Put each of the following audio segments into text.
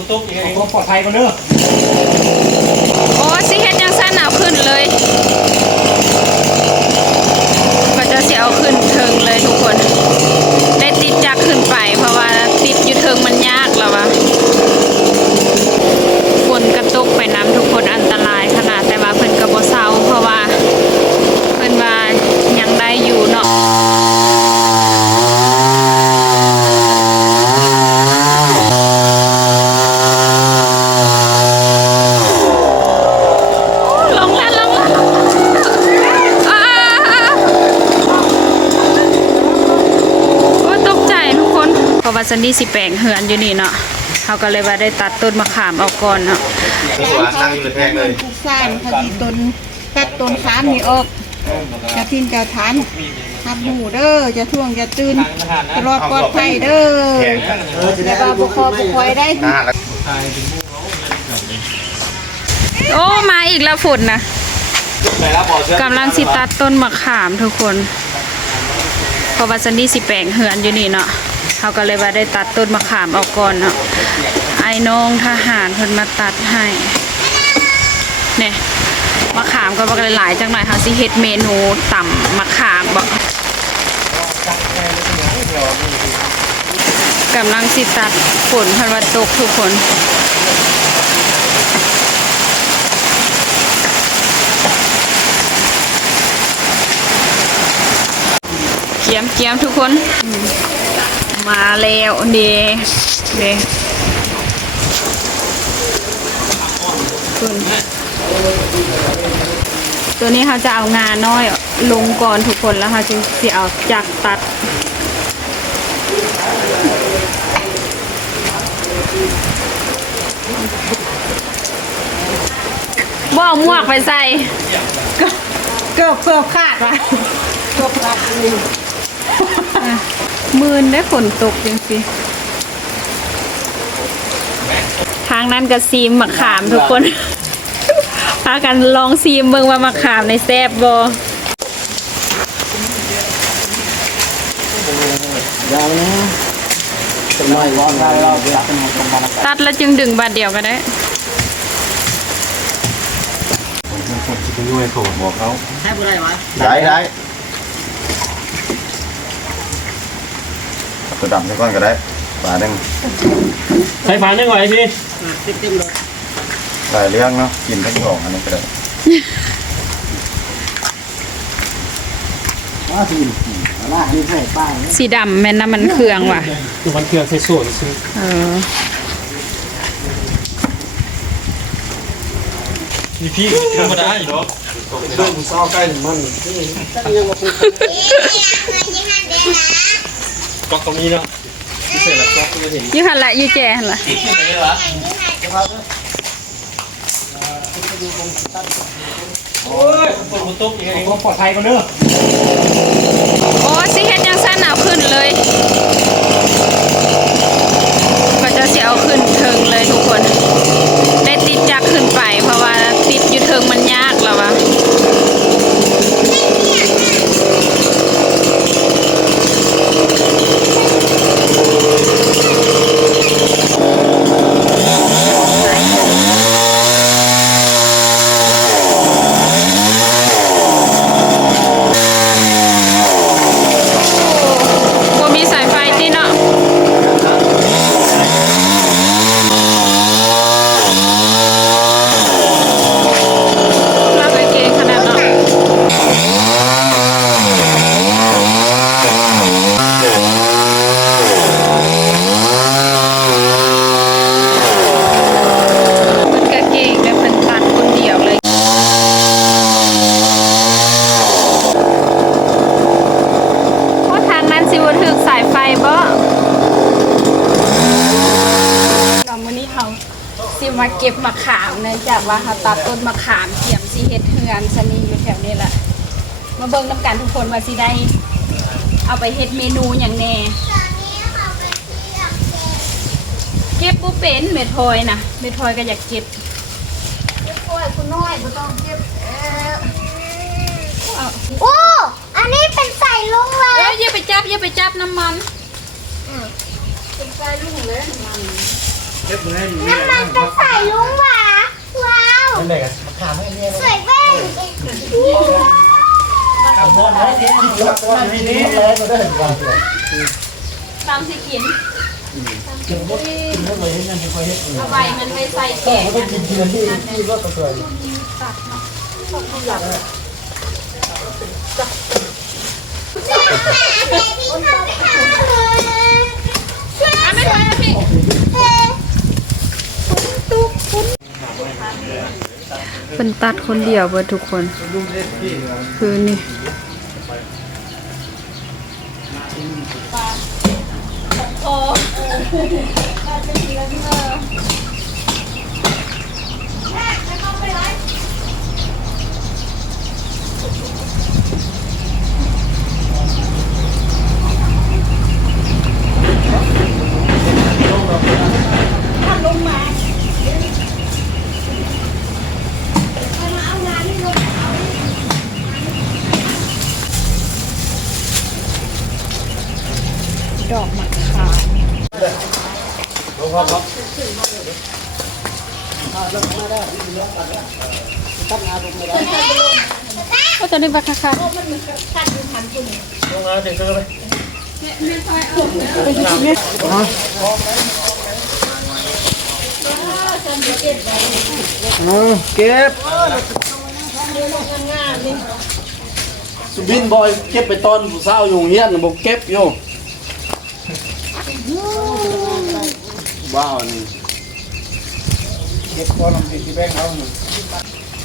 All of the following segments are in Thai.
นตกยังไงความปลอดภัยกันเด้อโอ้สิเฮ็ดยังสั้นเอาขึ้นเลยก็จะสิเอาขึ้นเทิงเลยทุกคน ได้ติดจักรขึ้นไป เพราะว่าติดอยู่เทิงมันยากแล้ววะฝนกระตกไปน้ำทุกคนอันตรายขนาดแต่ว่าเพิ่นก็บ่เซาเพราะว่าเพิ่นว่ายังได้อยู่เนาะ ลงแล้วลงแล้วอ่าโอ้ยตกใจทุกคนเพราะว่า ซันดี้สิแปลงเหือนอยู่นี่เนาะเขาก็เลยว่าได้ตัดต้นมะขามออกก่อนเนาะไม่สวยนั่งอยู่ในแพงเลยปลูกสร้างเขาที่ต้นตัดต้นขามนี่ออกจะทิ้นจะทานทับหมูเด้อจะท่วงจะตื่นตลอดปลอดภัยเด้อแข็งกันแต่ว่าบุคอบุคอยได้หน้าแล้วโอ้มาอีกแล้วฝุ่นนะไหนละบอกเชื่อกำลังสิตัดต้นมะขามทุกคนเพราะว่าซันดี้สิแปลงเหือนอยู่นี่เนาะ เขาก็เลยว่าได้ตัดต้นมะขามออกก่อนเนาะไอ้น้องทหารเพิ่นมาตัดให้เนี่ยมะขามก็บักหลายๆจังหน่อยค่ะสิเฮ็ดเมนูต่ำมะขามบ่กกำลังสิตัดฝนพันวัตกทุกคนเกียมเกียมทุกคน มมาแล้วเดเดคุณตัวนี้เขาจะเอางาน้อยลงก่อนทุกคนแล้วเขาจึงจะเอาจักรตัดบ่เอาหมวกไปใส่ เกือบเกือบขาดว่ะเกือบขาดเลย มืนได้ฝนตกจังสิทางนั้นก็ซีมมะขามทุกคน พากันลองซีมเบิ่งว่ามะขามในแซบบ่ยาวนะเป็นน้อยร้อนได้เราเวลาเป็นตรงมาตัดแล้วจึงดึงบาดเดียวก็ได้ผมจะไปยุ่ยโผล่บอกเขาให้ผู้ใดวะได้ได้ ตัวดำสักก้อนก็ได้ปลาหนึ่งใช้ผ่านยังไงพี่เต็มเต็มเลยหลายเรื่องเนาะกินทั้งสองอันนี้ก็ได้อ้าวทีมล่านี่ใส่ป้ายสีดำแม่นน้ำมันเครื่องว่ะคือมันเครื่องใช้ส่วนซื้อเออมีพี่เครื่องมาได้หรอเรื่องซ้อใกล้มันตั้งยังว่า ก๊อกตรงนี้เนาะพิเศษละก๊อกก็เห็นอยี่หันละอยี่แจหันละโอ้ยฝนตกยังไงปลอดภัยกันเด้อโอ้สิเฮ็ดยังสั้นเอาขึ้นเลย ก็จะสิเอาขึ้นเทิงเลยทุกคน ได้ติดจักรขึ้นไป เพราะว่าติดอยู่เทิงมันยากแล้ววะ บ่ มีสายไฟที่เนาะลากไปเกงขนาดเนาะมันก็เก่งแต่เป็นตัดคนเดียวเลย เพราะทางนั้นสิวถึกสาย ไฟบ่เรามื้อนี้เขาสิมาเก็บมะขามเนื่องจากว่าเขาตัดต้นมะขามเทียมสิเฮ็ดเฮือนสนีอยู่แถวนี้แหละมาเบิ่งน้ำกันทุกคนว่าสิได้เอาไปเฮ็ดเมนูอย่างแน่เก็บบ่เป็นเม็ดพลอยนะเม็ดพลอยก็อยากเก็บโอ้ยคุณน้อยบ่ต้องเก็บเออเอาโอ้อันนี้เป็นใส่ลงเล เอ้ ย ยอย่าไปจับอย่าไปจับน้ำมันเป็นไฟลูกเลยมันเน้ำมันจะใส่ลุงหวาว้าวนั่นแหละมาถามให้เนี่ยสวยแว่นเอาพ่อมาให้เนี่ยว่าให้เนี่ยแล้วก็ได้ก่อนตามสิกินกินหมดกินหมดเลยให้ยังไม่ค่อยเฮ็ดเลยเอาใบมันไปใส่แกงก็กินทีละที่ที่รถก็เคยอะไม่ไหวแล้วพี่ เป็นตัดคนเดียวเบิดทุกคน คือนี่ดอกมะขาม ก็จะได้บักค่ะลงมาเสร็จก็ไปเออเก็บสุบินบอยเก็บไปตอนผู้สาวอยู่เฮียนบอกเก็บอยู่ว้าวนี่เก็บก้อนน้ำพริกที่แบงเอา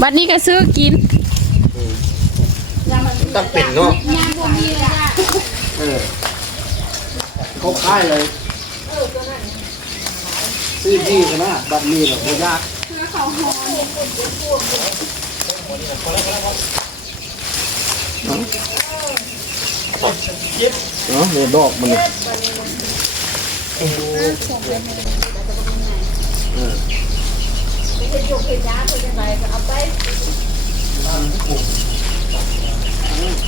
บัดนี้ก็ซื้อกิน ตั้งเป็นเนาะเออเขาค่ายเลยซื้อที่กันนะบัตรนี้หรอกไม่ยากเนาะเดี๋ยวดอกมันนี่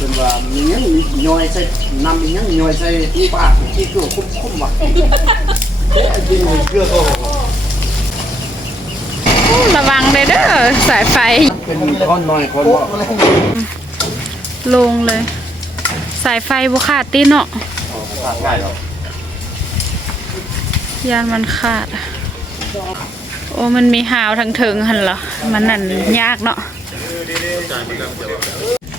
เป็นว่ามีหยังย่อยใส่นำมีหยังย่อยใส่ปากที่ตัวคุ้มๆว่ะเอ๊ะกินเกลือก็ระวังเลยเด้อสายไฟ เป็นก้อนน้อยคนว่าลงเลย สายไฟบุขาดตีเนาะง่ายหรอกยานมันขาด โอ้มันมีหาวทั้งเถิงหันเหรอ มันนั่นยากเนาะ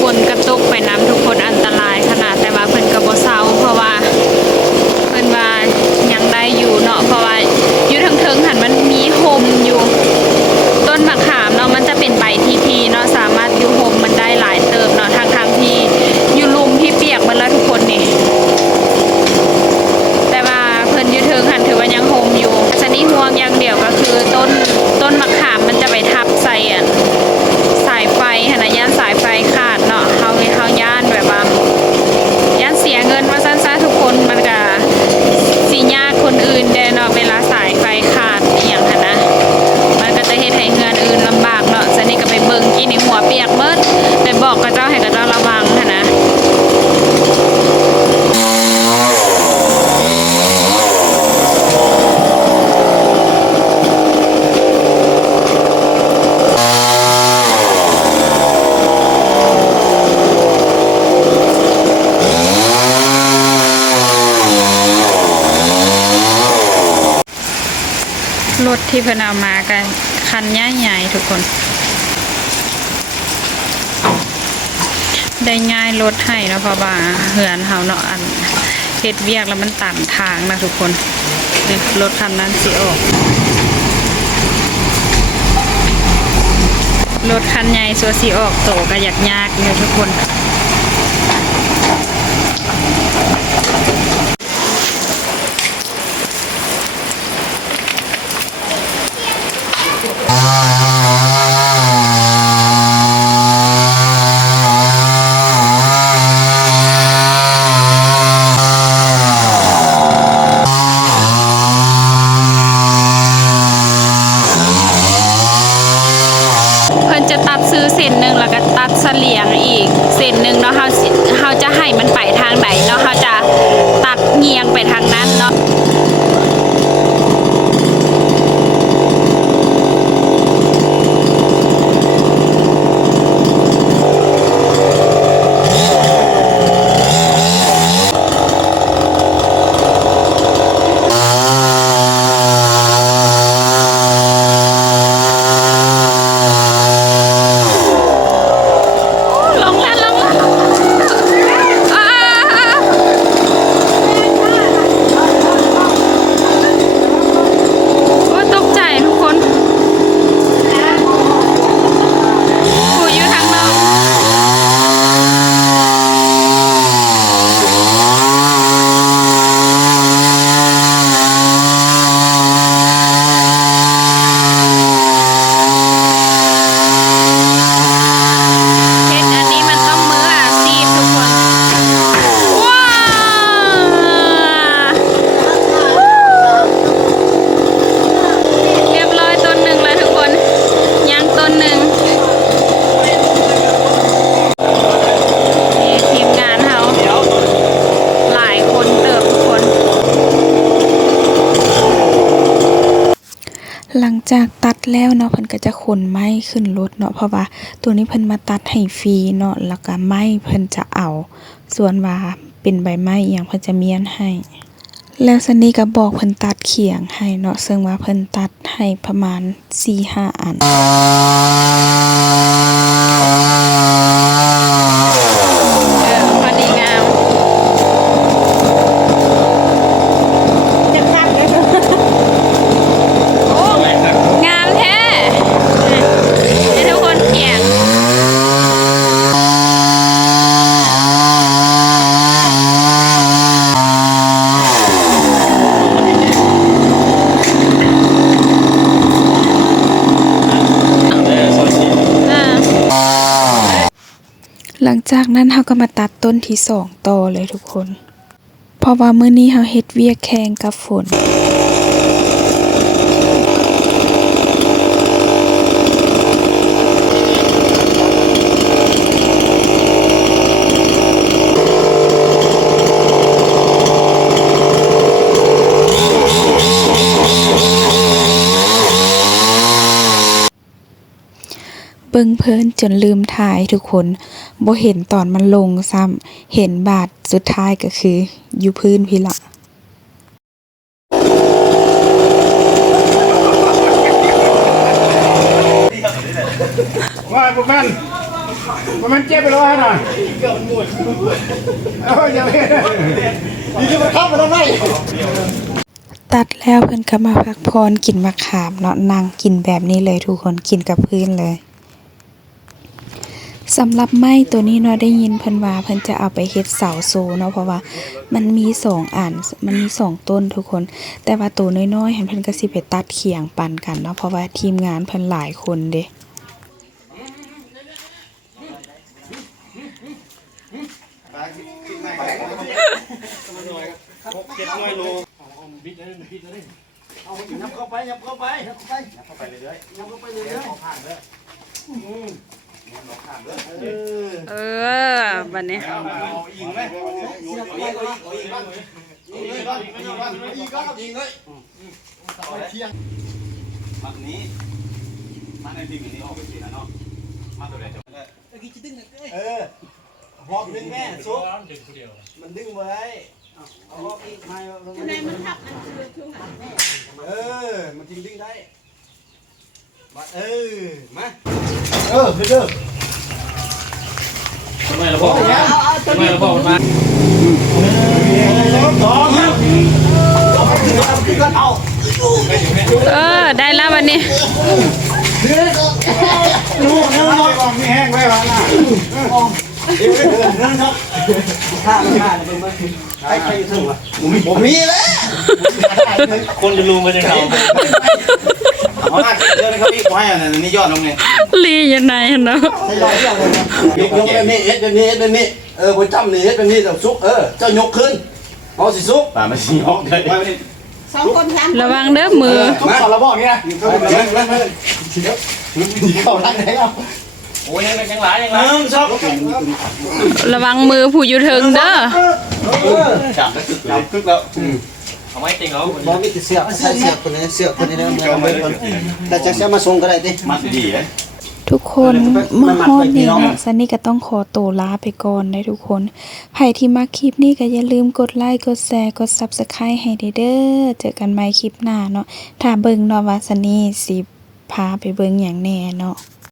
ฝนกระตกไปน้ำทุกคนอันตรายขนาดแต่ว่าเพิ่นก็บ่เซาเพราะว่าเพิ่นว่ายังได้อยู่เนาะเพราะว่าอยู่ทางเทิงหันมันมีโฮมอยู่ ต้นมะขามเนาะมันจะเป็นใบทีทีเนาะสามารถอยู่โฮมมันได้หลายเติมเนาะทางทางๆที่อยู่ลุมที่เปียกหมันแล้วทุกคนนี่ แต่ว่าเพิ่นอยู่เทิงหันถือว่ายังโฮมอยู่ชนิดห่วงอย่างเดียวก็คือต้นต้นมะขามมันจะไปทับใส่อัน สายไฟหนนะย่านสายไฟขาดเนาะเฮาเฮาย่านแบบว่าย่านเสียเงินว่าซั่นซะทุกคนมันก็สิยากคนอื่นแดเนาะเวลาสายไฟขาดอหย่างหันนะ มันก็จะเฮ็ดให้เฮือนอื่นลำบากเนาะซันนี่ก็ไปเบิ่งกินในหัวเปียกเบิดไปบอกกับเจ้าให้กับเจ้าระวังหันนะ รถที่เพิ่นเอามากันคันใหญ่ๆทุกคน ได้ง่ายรถให้นะเพราะว่าเหือนเฮาเนาะอันเฮ็ดเวียกแล้วมันตันทางนะทุกคนรถคันนั้นสิออกรถคันใหญ่สัวสิออกโตก็อยากยากอยู่ทุกคน หลังจากตัดแล้วเนาะเพิ่นก็จะขนไม้ขึ้นรถเนาะเพราะว่าตัวนี้เพิ่นมาตัดให้ฟรีเนาะแล้วก็ไม้เพิ่นจะเอา ส่วนว่าเป็นใบไม้อหย่างเพิ่นจะเมียนให้ แล้วซันนี่ก็บอกเพิ่นตัดเขียงให้เนาะซึ่งว่าเพิ่นตัดให้ประมาณ4-5อัน เออพอดีงาม จะคัดเลย โอ้ งามแท้ให้ทุกคนเขียง เออซอยสี่ อ่าหลัง จากนั้นเราก็มาตัดต้นที่สองต่อเลยทุกคน เพราะว่ามื้อนี้เราเฮ็ดเวียกแข่งกับฝนเบิ่งเพลินจนลืมถ่ายทุกคน บ่เห็นตอนมันลงซ้ำเห็นบาดสุดท้ายก็คือ อยู่พื้นพี่ละว่าพวกมันพวกมันเจ็บไปแล้วฮะน่ะเอาอย่าไปดีที่มันเข้ามาทำไมตัดแล้วเพิ่นก็มาพักพรกินมะขามเนาะนั่งกินแบบนี้เลยทุกคนกินกับพื้นเลย สำหรับไม้ตัวนี้เนาะได้ยินเพิ่นว่าเพิ่นจะเอาไปเฮ็ดเสาโซเนาะเพราะว่ามันมีสองอันมันมีสองต้นทุกคน แต่ว่าตัวน้อยๆเห็นเพิ่นก็สิไปตัดเขียงปันกันเนาะเพราะว่าทีมงานเพิ่นหลายคนเด้ยับเข้าไปยับเข้าไปยับเข้าไปยับเข้าไปเรื่อยๆยับเข้าไปเรื่อยๆเอาผ่านเลยอืม เออบัดนี้เอาอีกไหมเอาอีกเอาอีกเอาอีกบ้างยิงเลยบ้างยิงบ้างยิงก็ยิงเลยเที่ยงมักนี้มันไอ้ที่มีนี้ออกไปสินะเนาะมาตัวไหนจะเออหอบดึงแม่ซุกดึงคนเดียวมันดึงไว้เอาออกอีกไหนมันทับอันคือคือหันแม่เออมันจริงดึงได้มาเออมา เออไปเด้อทำไมเราบอกเอาเอาตัวทำไมนี้เราบอกมันมาสองครับเอาไปถึงเอาขึ้นกันเอาเออได้แล้ววันนี้ลูกน้องๆมีแห้งไว้บ้างนะเดี๋ยวเดินนั่นครับข้าข้าเป็นมั้ยใครใครอยู่ถึงวะผมมีผมมีแล้วคนจะรู้มันจะเขา เอาหน้าเดินครับพี่กูให้อันนั้นนี่ยอดลงไงลียังไงเนาะใส่รอยเดียวเลยนะยกยกแบบนี้เอ็ดแบบนี้เอ็ดแบบนี้เออผมจำนี่เอ็ดแบบนี้แต่ซุกเออเจ้ายกขึ้นเอาสิซุกป่าไม่ชี้ออกเลยสองคนสามระวังเด้อมือซุกสอนระบอกนี่นะเดี๋ยวเดี๋ยวเดี๋ยวเข้าทางไหนเอาเอโอ้ยยังยังหลายยังหหลายนึ่งสองระวังมือผู้อยู่เทิงเด้อจับจับคึกแล้ว เอาไม้จริงเหรอบ่มีแต่เสือกใส่เสือกคนนี้เสือกคนนี้เด้อมือเอาไปก่อนแต่จะจะมาส่งก็ได้ติมัดดีเลยทุกคนมาฮอดนี่นะซันนี่ก็ต้องขอตัวลาไปก่อนได้ทุกคนใครที่มาคลิปนี้ก็อย่าลืมกดไลค์กดแชร์กด Subscribe ให้เด้อเด้อเจอกันใหม่คลิปหน้าเนาะถ้าเบิ่งเนาะว่าซันนี่สิพาไปเบิ่งหยังแน่เนาะ